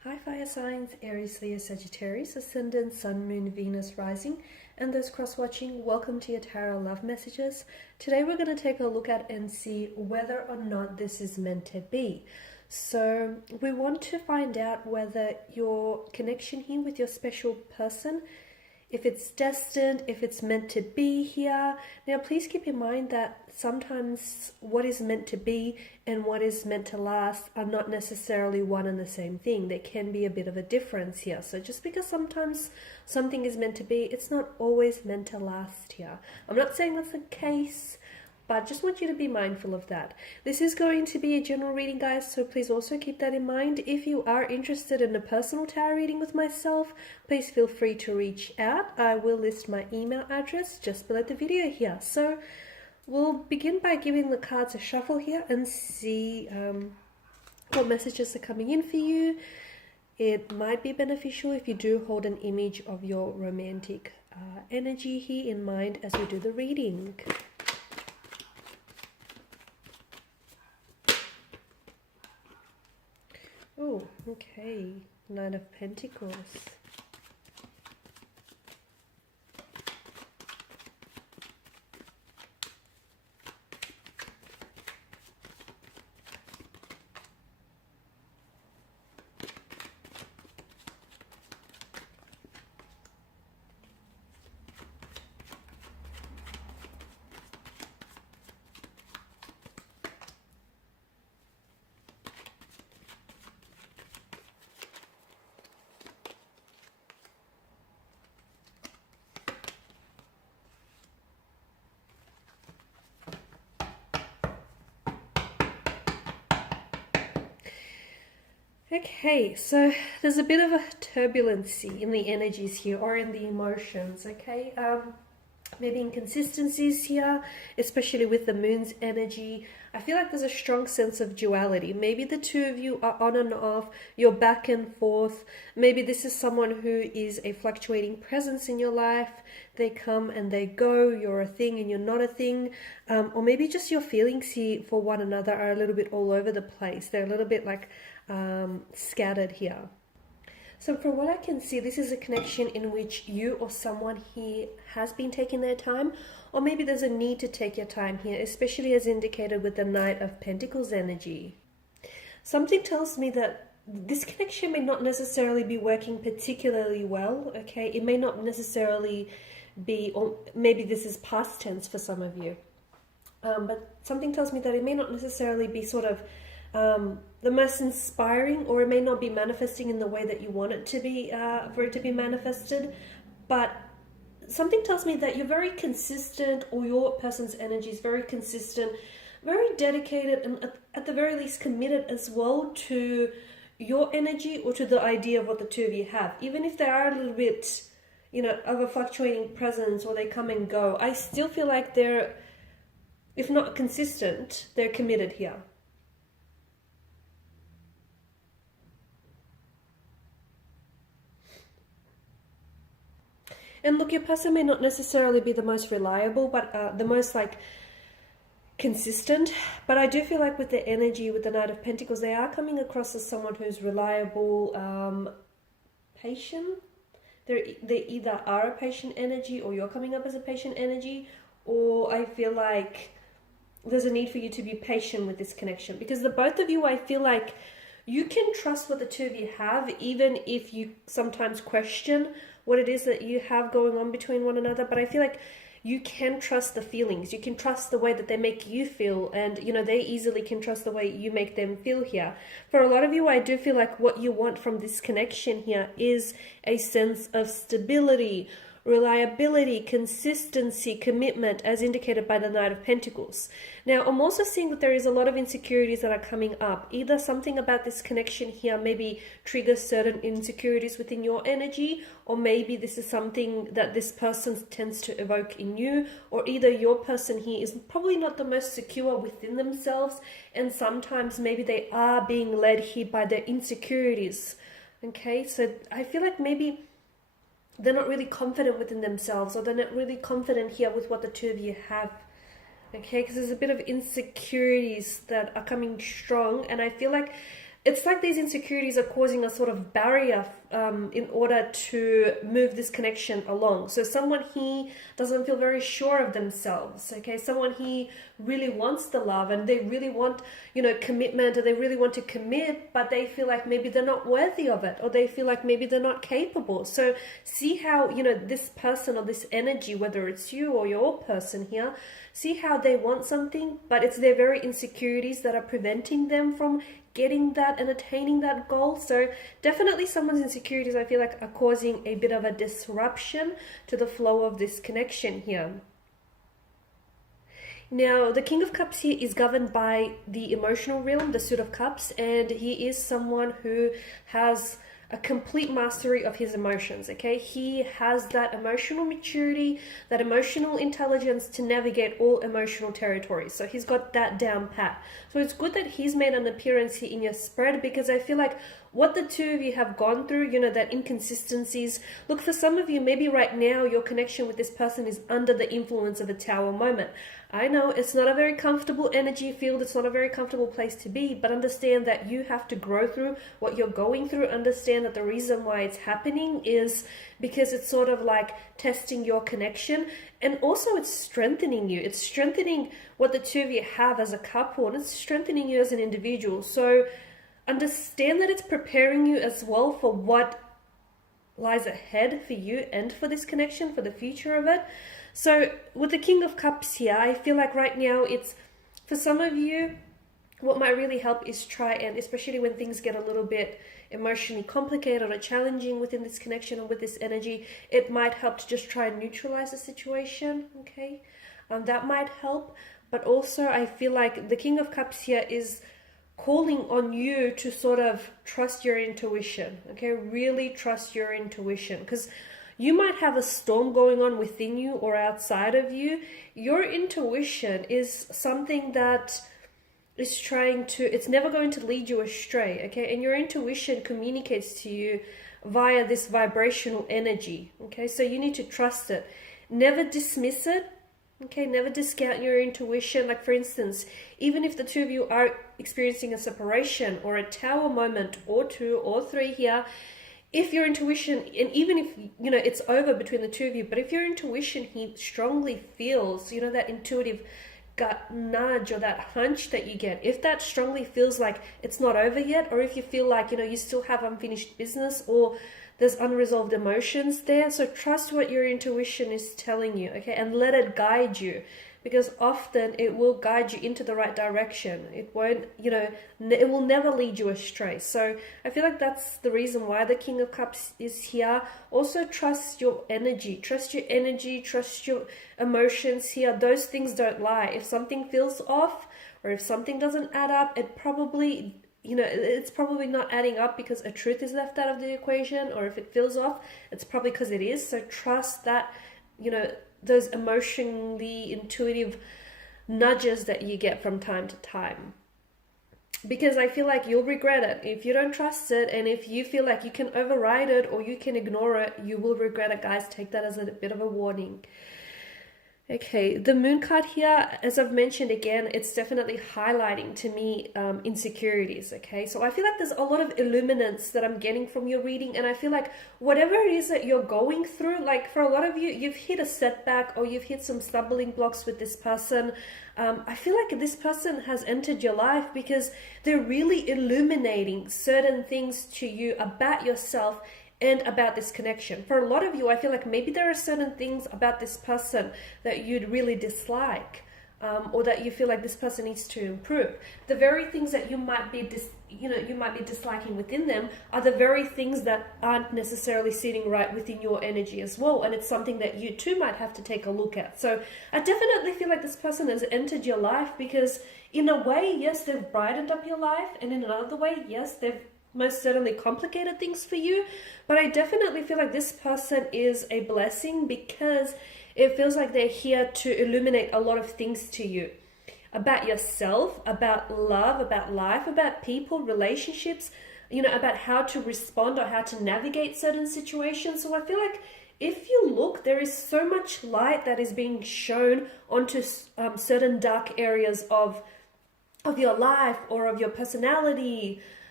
Hi fire signs, Aries, Leo, Sagittarius, Ascendant, Sun, Moon, Venus, Rising, and those cross-watching, welcome to your tarot love messages. Today we're going to take a look at and see whether or not this is meant to be. So we want to find out whether your connection here with your special person, if it's destined, if it's meant to be here. Now, please keep in mind that sometimes what is meant to be and what is meant to last are not necessarily one and the same thing. There can be a bit of a difference here. So just because sometimes something is meant to be, it's not always meant to last here. I'm not saying that's the case, but just want you to be mindful of that. This is going to be a general reading, guys, so please also keep that in mind. If you are interested in a personal tarot reading with myself, please feel free to reach out. I will list my email address just below the video here. So we'll begin by giving the cards a shuffle here and see what messages are coming in for you. It might be beneficial if you do hold an image of your romantic energy here in mind as we do the reading. Oh, okay. Nine of Pentacles. Okay, so there's a bit of a turbulency in the energies here or in the emotions, okay? Maybe inconsistencies here, especially with the moon's energy. I feel like there's a strong sense of duality. Maybe the two of you are on and off, you're back and forth. Maybe this is someone who is a fluctuating presence in your life. They come and they go, you're a thing and you're not a thing. Or maybe just your feelings here for one another are a little bit all over the place. They're a little bit like scattered here. So from what I can see, this is a connection in which you or someone here has been taking their time, or maybe there's a need to take your time here, especially as indicated with the Knight of Pentacles energy. Something tells me that this connection may not necessarily be working particularly well, okay? It may not necessarily be, or maybe this is past tense for some of you, but something tells me that it may not necessarily be sort of the most inspiring, or it may not be manifesting in the way that you want it to be, for it to be manifested. But something tells me that you're very consistent, or your person's energy is very consistent, very dedicated, and at the very least committed as well to your energy or to the idea of what the two of you have. Even if they are a little bit, you know, of a fluctuating presence, or they come and go, I still feel like they're, if not consistent, they're committed here. And look, your person may not necessarily be the most reliable, but the most like consistent. But I do feel like with the energy, with the Knight of Pentacles, they are coming across as someone who's reliable, patient. They either are a patient energy, or you're coming up as a patient energy, or I feel like there's a need for you to be patient with this connection. Because the both of you, I feel like you can trust what the two of you have, even if you sometimes question what it is that you have going on between one another. But I feel like you can trust the feelings. You can trust the way that they make you feel. And, you know, they easily can trust the way you make them feel here. For a lot of you, I do feel like what you want from this connection here is a sense of stability, reliability, consistency, commitment, as indicated by the Knight of Pentacles. Now, I'm also seeing that there is a lot of insecurities that are coming up. Either something about this connection here maybe triggers certain insecurities within your energy, or maybe this is something that this person tends to evoke in you, or either your person here is probably not the most secure within themselves, and sometimes maybe they are being led here by their insecurities. Okay, so I feel like maybe they're not really confident within themselves, or they're not really confident here with what the two of you have. Okay, because there's a bit of insecurities that are coming strong, and I feel like it's like these insecurities are causing a sort of barrier in order to move this connection along. So someone here doesn't feel very sure of themselves, okay? Someone here really wants the love and they really want, you know, commitment, or they really want to commit, but they feel like maybe they're not worthy of it, or they feel like maybe they're not capable. So see how, you know, this person or this energy, whether it's you or your person here, see how they want something, but it's their very insecurities that are preventing them from getting that and attaining that goal. So definitely someone's insecurities, I feel like, are causing a bit of a disruption to the flow of this connection here. Now, the King of Cups here is governed by the emotional realm, the Suit of Cups, and he is someone who has a complete mastery of his emotions, okay? He has that emotional maturity, that emotional intelligence to navigate all emotional territories. So he's got that down pat. So it's good that he's made an appearance here in your spread, because I feel like what the two of you have gone through, you know, that inconsistencies. Look, for some of you, maybe right now your connection with this person is under the influence of a Tower moment. I know it's not a very comfortable energy field, it's not a very comfortable place to be, but understand that you have to grow through what you're going through. Understand that the reason why it's happening is because it's sort of like testing your connection, and also it's strengthening you. It's strengthening what the two of you have as a couple, and it's strengthening you as an individual. So understand that it's preparing you as well for what lies ahead for you and for this connection, for the future of it. So with the King of Cups here, I feel like right now it's, for some of you, what might really help is try and, especially when things get a little bit emotionally complicated or challenging within this connection or with this energy, it might help to just try and neutralize the situation, okay? That might help. But also I feel like the King of Cups here is calling on you to sort of trust your intuition, okay? Really trust your intuition, because you might have a storm going on within you or outside of you. Your intuition is something that is trying to, it's never going to lead you astray, okay? And your intuition communicates to you via this vibrational energy, okay? So you need to trust it. Never dismiss it, okay? Never discount your intuition. Like, for instance, even if the two of you are experiencing a separation or a Tower moment or two or three here, if your intuition, and even if, you know, it's over between the two of you, but if your intuition, he strongly feels, you know, that intuitive gut nudge or that hunch that you get, if that strongly feels like it's not over yet, or if you feel like, you know, you still have unfinished business or there's unresolved emotions there, so trust what your intuition is telling you, okay, and let it guide you, because often it will guide you into the right direction. It won't, you know, it will never lead you astray. So I feel like that's the reason why the King of Cups is here. Also trust your energy, trust your emotions here. Those things don't lie. If something feels off, or if something doesn't add up, it probably, you know, it's probably not adding up because a truth is left out of the equation, or if it feels off, it's probably because it is. So trust that, you know, those emotionally intuitive nudges that you get from time to time, because I feel like you'll regret it if you don't trust it. And if you feel like you can override it or you can ignore it, you will regret it, guys. Take that as a bit of a warning. Okay, the Moon card here, as I've mentioned again, it's definitely highlighting to me insecurities, okay? So I feel like there's a lot of illuminance that I'm getting from your reading, and I feel like whatever it is that you're going through, like for a lot of you, you've hit a setback or you've hit some stumbling blocks with this person. I feel like this person has entered your life because they're really illuminating certain things to you about yourself and about this connection. For a lot of you, I feel like maybe there are certain things about this person that you'd really dislike, or that you feel like this person needs to improve. The very things that you might be disliking within them are the very things that aren't necessarily sitting right within your energy as well, and it's something that you too might have to take a look at. So I definitely feel like this person has entered your life because, in a way, yes, they've brightened up your life, and in another way, yes, they've most certainly complicated things for you. But I definitely feel like this person is a blessing because it feels like they're here to illuminate a lot of things to you about yourself, about love, about life, about people, relationships, you know, about how to respond or how to navigate certain situations. So I feel like if you look, there is so much light that is being shown onto certain dark areas of your life or of your personality,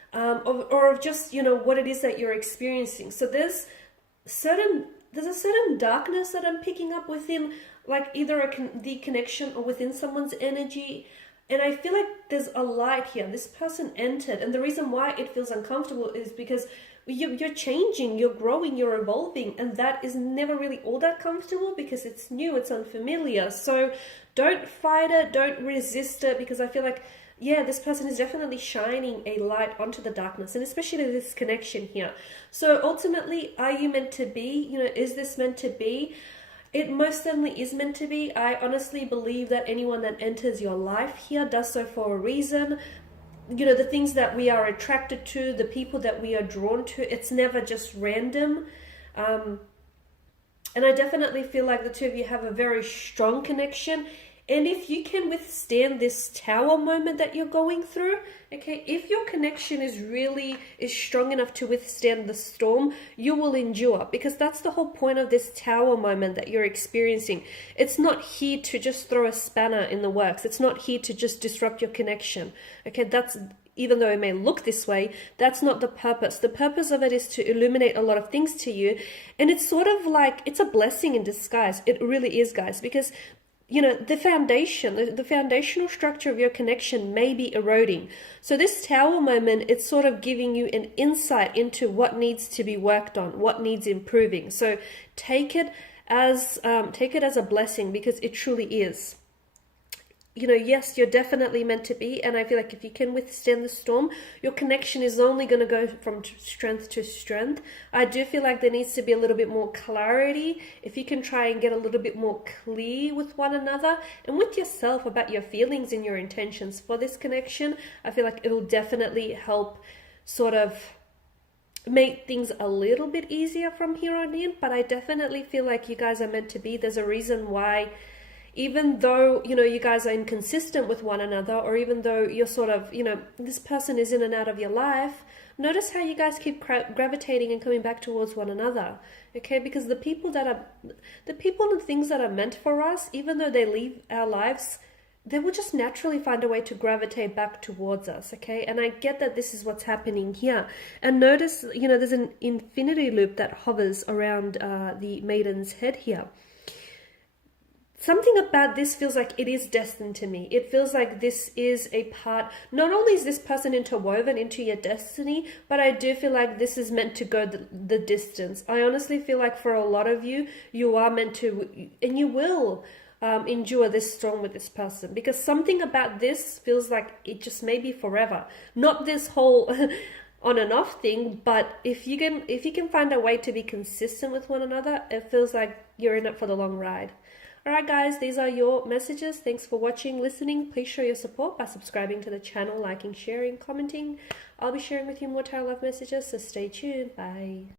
or of just, you know, what it is that you're experiencing. So there's a certain darkness that I'm picking up within, like either the connection or within someone's energy. And I feel like there's a light here. This person entered, and the reason why it feels uncomfortable is because you're changing, you're growing, you're evolving, and that is never really all that comfortable because it's new, it's unfamiliar. So don't fight it, don't resist it, because I feel like, yeah, this person is definitely shining a light onto the darkness, and especially this connection here. So ultimately, are you meant to be? You know, is this meant to be? It most certainly is meant to be. I honestly believe that anyone that enters your life here does so for a reason. You know, the things that we are attracted to, the people that we are drawn to, it's never just random. And I definitely feel like the two of you have a very strong connection. And if you can withstand this tower moment that you're going through, okay, if your connection is strong enough to withstand the storm, you will endure, because that's the whole point of this tower moment that you're experiencing. It's not here to just throw a spanner in the works. It's not here to just disrupt your connection. Okay, even though it may look this way, that's not the purpose. The purpose of it is to illuminate a lot of things to you. And it's sort of like, it's a blessing in disguise. It really is, guys, because you know, the foundational structure of your connection may be eroding. So this tower moment, it's sort of giving you an insight into what needs to be worked on, what needs improving. So take it as a blessing, because it truly is. You know, yes, you're definitely meant to be, and I feel like if you can withstand the storm, your connection is only going to go from strength to strength. I do feel like there needs to be a little bit more clarity. If you can try and get a little bit more clear with one another and with yourself about your feelings and your intentions for this connection, I feel like it'll definitely help sort of make things a little bit easier from here on in. But I definitely feel like you guys are meant to be. There's a reason why, even though, you know, you guys are inconsistent with one another, or even though you're sort of, you know, this person is in and out of your life, notice how you guys keep gravitating and coming back towards one another, okay? Because the people and things that are meant for us, even though they leave our lives, they will just naturally find a way to gravitate back towards us, okay? And I get that this is what's happening here. And notice, you know, there's an infinity loop that hovers around the maiden's head here. Something about this feels like it is destined to me. It feels like this is a part, not only is this person interwoven into your destiny, but I do feel like this is meant to go the distance. I honestly feel like for a lot of you, you are meant to, and you will endure this storm with this person, because something about this feels like it just may be forever. Not this whole on and off thing, but if you can find a way to be consistent with one another, it feels like you're in it for the long ride. Alright guys, these are your messages. Thanks for watching, listening. Please show your support by subscribing to the channel, liking, sharing, commenting. I'll be sharing with you more tarot love messages, so stay tuned. Bye.